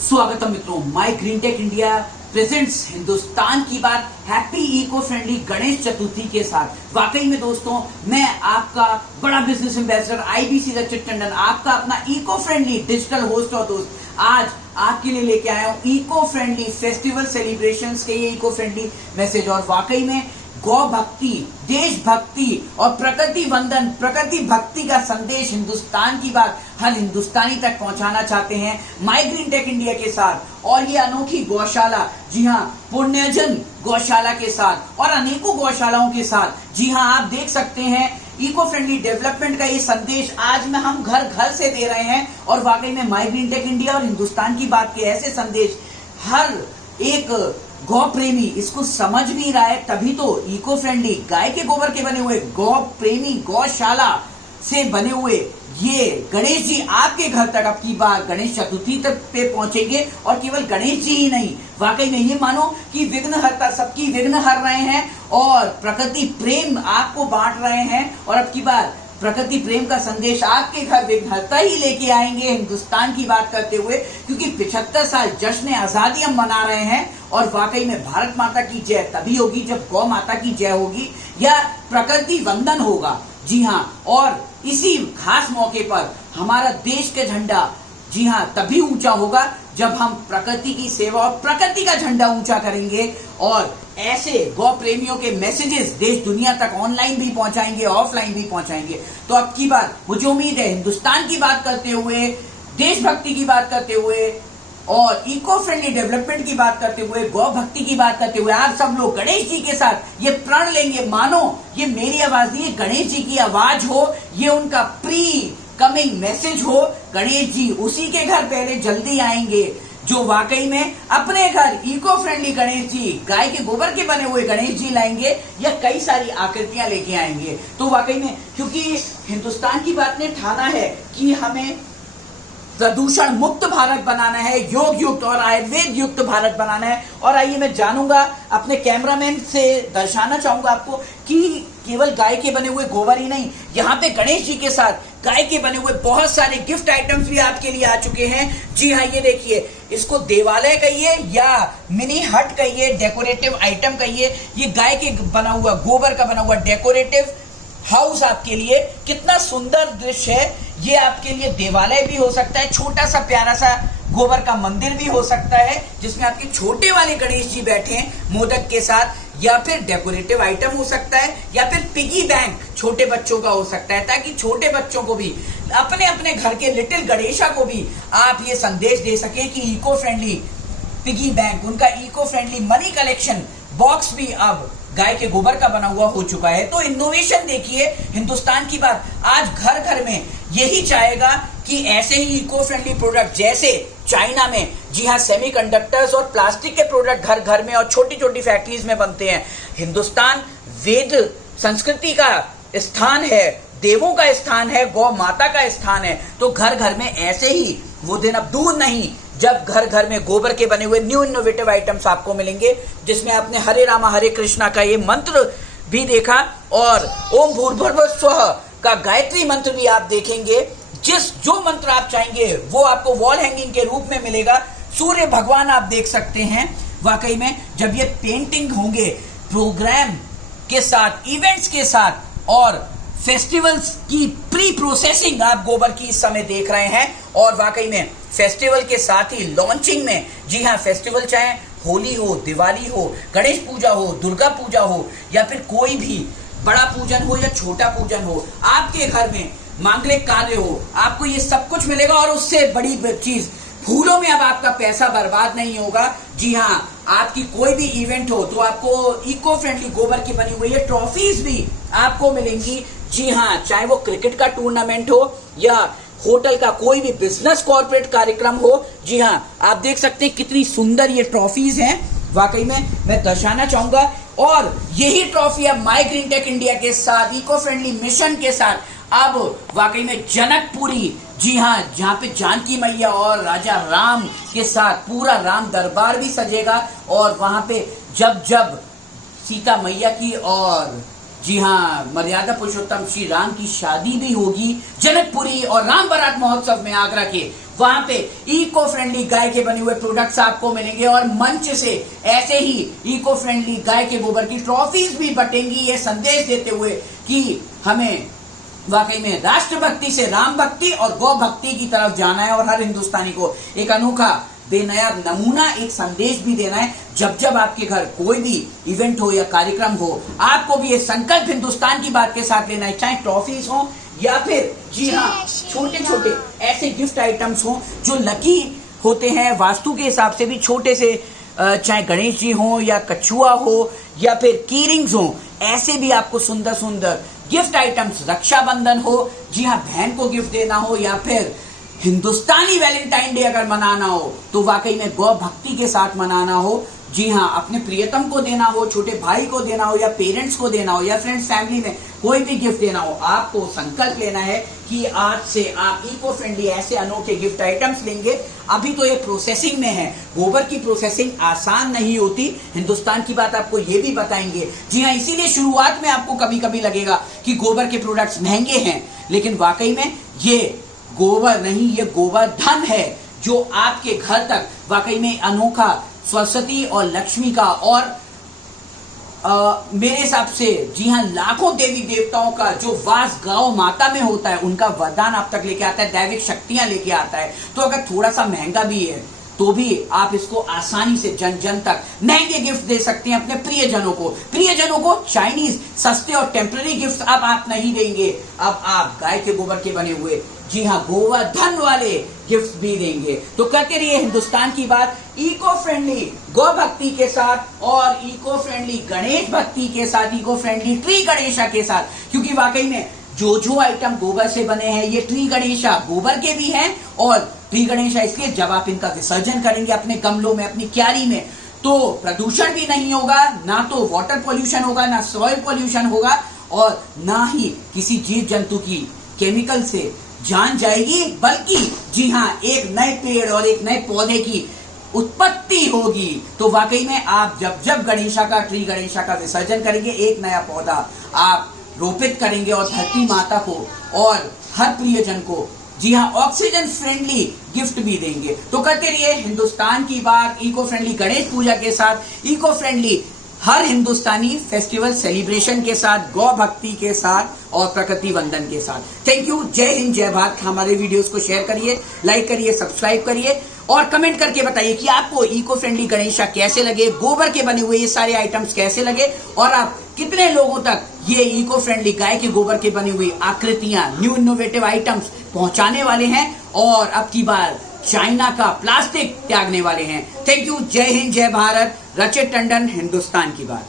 स्वागतम मित्रों, my green tech India presents Hindustan की बात happy eco friendly Ganesh Chaturthi के साथ। वाकई में दोस्तों, मैं आपका बड़ा बिजनेस एम्बेसडर IBC रचित टंडन, आपका अपना इको फ्रेंडली डिजिटल होस्ट और दोस्त, आज आपके लिए लेके आया हूँ इको फ्रेंडली फेस्टिवल सेलिब्रेशंस के ये इको फ्रेंडली मैसेज। और वाकई में गौ भक्ति, देशभक्ति और प्रकृति वंदन, प्रकृति भक्ति का संदेश हिंदुस्तान की बात हर हिंदुस्तानी तक पहुंचाना चाहते हैं माई ग्रीन टेक इंडिया के साथ। और ये अनोखी गौशाला, जी हाँ, पुण्यजन गौशाला के साथ और अनेकों गौशालाओं के साथ, जी हाँ, आप देख सकते हैं इको फ्रेंडली डेवलपमेंट का ये संदेश आज में हम घर घर से दे रहे हैं। और वाकई में माई ग्रीन टेक इंडिया और हिंदुस्तान की बात के ऐसे संदेश हर एक गौ प्रेमी इसको समझ भी रहा है, तभी तो इको फ्रेंडली गाय के गोबर के बने हुए गौ प्रेमी गौशाला से बने हुए ये गणेश जी आपके घर तक अब की बार गणेश चतुर्थी तक पे पहुंचेंगे। और केवल गणेश जी ही नहीं, वाकई में ये मानो कि विघ्नहर्ता सबकी विघ्न हर रहे हैं और प्रकृति प्रेम आपको बांट रहे हैं। और अब की बार प्रकृति प्रेम का संदेश आपके घर विघ्नहर्ता ही लेके आएंगे हिंदुस्तान की बात करते हुए, क्योंकि 75 साल जश्न आजादी हम मना रहे हैं। और वाकई में भारत माता की जय तभी होगी जब गौ माता की जय होगी या प्रकृति वंदन होगा। जी हाँ, और इसी खास मौके पर हमारा देश के झंडा, जी हाँ, तभी ऊंचा होगा जब हम प्रकृति की सेवा और प्रकृति का झंडा ऊंचा करेंगे। और ऐसे गौ प्रेमियों के मैसेजेस देश दुनिया तक ऑनलाइन भी पहुंचाएंगे, ऑफलाइन भी पहुंचाएंगे। तो अब की बार मुझे उम्मीद है हिंदुस्तान की बात करते हुए, देशभक्ति की बात करते हुए और इको फ्रेंडली डेवलपमेंट की बात करते हुए, गौ भक्ति की बात करते हुए आप सब लोग गणेश जी के साथ ये प्रण लेंगे, मानो ये मेरी आवाज नहीं, ये गणेश जी की आवाज हो, ये उनका प्री कमिंग मैसेज हो। गणेश जी उसी के घर पहले जल्दी आएंगे जो वाकई में अपने घर इको फ्रेंडली गणेश जी, गाय के गोबर के बने हुए गणेश जी लाएंगे या कई सारी आकृतियां लेके आएंगे। तो वाकई में क्योंकि हिंदुस्तान की बात ने ठाना है कि हमें प्रदूषण मुक्त भारत बनाना है, योग युक्त और आयुर्वेद युक्त भारत बनाना है। और आइए मैं जानूंगा अपने कैमरामैन से, दर्शाना चाहूंगा आपको कि केवल गाय के बने हुए गोबर ही नहीं, यहाँ पे गणेश जी के साथ गाय के बने हुए बहुत सारे गिफ्ट आइटम्स भी आपके लिए आ चुके हैं। जी हाँ, ये देखिए, इसको देवालय कहिए या मिनी हट कहिए, डेकोरेटिव आइटम कहिए, ये गाय के बना हुआ, गोबर का बना हुआ डेकोरेटिव हाउस आपके लिए कितना सुंदर दृश्य है। ये आपके लिए देवालय भी हो सकता है, छोटा सा प्यारा सा गोबर का मंदिर भी हो सकता है जिसमें आपके छोटे वाले गणेश जी बैठे हैं मोदक के साथ, या फिर डेकोरेटिव आइटम हो सकता है, या फिर पिगी बैंक छोटे बच्चों का हो सकता है, ताकि छोटे बच्चों को भी, अपने अपने घर के लिटिल गणेशा को भी आप ये संदेश दे सके कि इको फ्रेंडली पिगी बैंक, उनका eco friendly money collection box भी अब गाय के गोबर का बना हुआ हो चुका है। तो इनोवेशन देखिए, हिंदुस्तान की बात आज घर घर में यही चाहेगा कि ऐसे ही इको फ्रेंडली प्रोडक्ट, जैसे चाइना में, जी हाँ, सेमीकंडक्टर्स और प्लास्टिक के प्रोडक्ट घर घर में और छोटी छोटी फैक्ट्रीज में बनते हैं। हिंदुस्तान वेद संस्कृति का स्थान है, देवों का स्थान है, गौ माता का स्थान है। तो घर घर में ऐसे ही वो दिन अब दूर नहीं जब घर घर में गोबर के बने हुए न्यू इनोवेटिव आइटम्स आपको मिलेंगे, जिसमें आपने हरे रामा हरे कृष्णा का ये मंत्र भी देखा और ओम भूर्भुवः स्वः का गायत्री मंत्र भी आप देखेंगे। जो मंत्र आप चाहेंगे वो आपको वॉल हैंगिंग के रूप में मिलेगा। सूर्य भगवान आप देख सकते हैं। वाकई में जब ये पेंटिंग होंगे प्रोग्राम के साथ, इवेंट्स के साथ और फेस्टिवल्स की प्री प्रोसेसिंग आप गोबर की इस समय देख रहे हैं। और वाकई में फेस्टिवल के साथ ही लॉन्चिंग में, जी हाँ, फेस्टिवल चाहे होली हो, दिवाली हो, गणेश पूजा हो, दुर्गा पूजा हो, या फिर कोई भी बड़ा पूजन हो या छोटा पूजन हो, आपके घर में मांगलिक कार्य हो, आपको ये सब कुछ मिलेगा। और उससे बड़ी चीज, फूलों में अब आपका पैसा बर्बाद नहीं होगा। जी हाँ, आपकी कोई भी इवेंट हो तो आपको इको फ्रेंडली गोबर की बनी हुई ये ट्रॉफीज भी आपको मिलेंगी। जी हाँ, चाहे वो क्रिकेट का टूर्नामेंट हो या होटल का कोई भी बिजनेस कॉर्पोरेट कार्यक्रम हो, जी हाँ, आप देख सकते हैं कितनी सुंदर ये ट्रॉफीज हैं। वाकई में मैं दर्शाना चाहूंगा। और यही ट्रॉफी अब माई ग्रीन टेक इंडिया के साथ, इको फ्रेंडली मिशन के साथ, अब वाकई में जनकपुरी, जी हाँ, जहाँ पे जानकी मैया और राजा राम के साथ पूरा राम दरबार भी सजेगा। और वहां पे जब जब सीता मैया की और जी हाँ, मर्यादा पुरुषोत्तम श्री राम की शादी भी होगी जनकपुरी और राम बारात महोत्सव में आगरा के। वहां पे इको फ्रेंडली गाय के बने हुए प्रोडक्ट्स आपको मिलेंगे और मंच से ऐसे ही इको फ्रेंडली गाय के गोबर की ट्रॉफीज भी बटेंगी, ये संदेश देते हुए कि हमें वाकई में राष्ट्रभक्ति से राम भक्ति और गौ भक्ति की तरफ जाना है और हर हिंदुस्तानी को एक अनोखा बेनयाब नमूना एक संदेश भी देना है। जब जब आपके घर कोई भी इवेंट हो या कार्यक्रम हो, आपको भी ये संकल्प हिंदुस्तान की बात के साथ लेना है, चाहे ट्रॉफीज हो या फिर जी हाँ छोटे छोटे ऐसे गिफ्ट आइटम्स हो जो लकी होते हैं वास्तु के हिसाब से भी छोटे से, चाहे गणेश जी हो या कछुआ हो या फिर कीरिंग्स हो, ऐसे भी आपको सुंदर सुंदर गिफ्ट आइटम्स, रक्षाबंधन हो, जी हाँ बहन को गिफ्ट देना हो या फिर हिंदुस्तानी वैलेंटाइन डे अगर मनाना हो तो वाकई में गौ भक्ति के साथ मनाना हो, जी हाँ अपने प्रियतम को देना हो, छोटे भाई को देना हो या पेरेंट्स को देना हो या फ्रेंड्स फैमिली में कोई भी गिफ्ट देना हो, आपको संकल्प लेना है कि आज से आप इको फ्रेंडली ऐसे अनोखे गिफ्ट आइटम्स लेंगे। अभी तो ये प्रोसेसिंग में है, गोबर की प्रोसेसिंग आसान नहीं होती, हिंदुस्तान की बात आपको ये भी बताएंगे। जी हाँ, इसीलिए शुरुआत में आपको कभी कभी लगेगा कि गोबर के प्रोडक्ट्स महंगे हैं, लेकिन वाकई में ये गोबर नहीं, ये गोवर्धन है जो आपके घर तक वाकई में अनोखा सरस्वती और लक्ष्मी का और मेरे हिसाब से जी हाँ लाखों देवी देवताओं का जो वास गौ माता में होता है उनका वरदान आप तक लेके आता है, दैविक शक्तियां लेके आता है। तो अगर थोड़ा सा महंगा भी है तो भी आप इसको आसानी से जन जन तक महंगे गिफ्ट दे सकते हैं अपने प्रियजनों को। प्रियजनों को चाइनीज सस्ते और टेम्पररी गिफ्ट अब आप नहीं देंगे, अब आप गाय के गोबर के बने हुए जी हाँ गोवर्धन वाले गिफ्ट भी देंगे। तो करते रहिए हिंदुस्तान की बात इको फ्रेंडली गौ भक्ति के साथ और इको फ्रेंडली गणेश भक्ति के साथ, इको फ्रेंडली ट्री गणेशा के साथ, क्योंकि वाकई में जो आइटम गोबर से बने हैं ये ट्री गणेशा गोबर के भी हैं और ट्री गणेशा इसलिए जब आप इनका विसर्जन करेंगे अपने गमलों में, अपनी क्यारी में, तो प्रदूषण भी नहीं होगा, ना तो वाटर पोल्यूशन होगा, ना सॉइल पोल्यूशन होगा और ना ही किसी जीव जंतु की केमिकल से जान जाएगी, बल्कि जी हाँ एक नए पेड़ और एक नए पौधे की उत्पत्ति होगी। तो वाकई में आप जब जब गणेशा का ट्री गणेशा का विसर्जन करेंगे एक नया पौधा आप रोपित करेंगे और धरती माता को और हर प्रियजन को जी हाँ ऑक्सीजन फ्रेंडली गिफ्ट भी देंगे। तो करते रहिए हिंदुस्तान की बात इको फ्रेंडली गणेश पूजा के साथ, इको फ्रेंडली हर हिंदुस्तानी फेस्टिवल सेलिब्रेशन के साथ, गौ भक्ति के साथ और प्रकृति वंदन के साथ। थैंक यू, जय हिंद, जय भारत। हमारे वीडियोस को शेयर करिए, लाइक करिए, सब्सक्राइब करिए और कमेंट करके बताइए कि आपको इको फ्रेंडली गणेशा कैसे लगे, गोबर के बने हुए ये सारे आइटम्स कैसे लगे और आप कितने लोगों तक ये इको फ्रेंडली गाय के गोबर के बनी हुई आकृतियां, न्यू इनोवेटिव आइटम्स पहुंचाने वाले हैं और अब की बार चाइना का प्लास्टिक त्यागने वाले हैं। थैंक यू, जय हिंद, जय भारत। रचित टंडन, हिंदुस्तान की बात।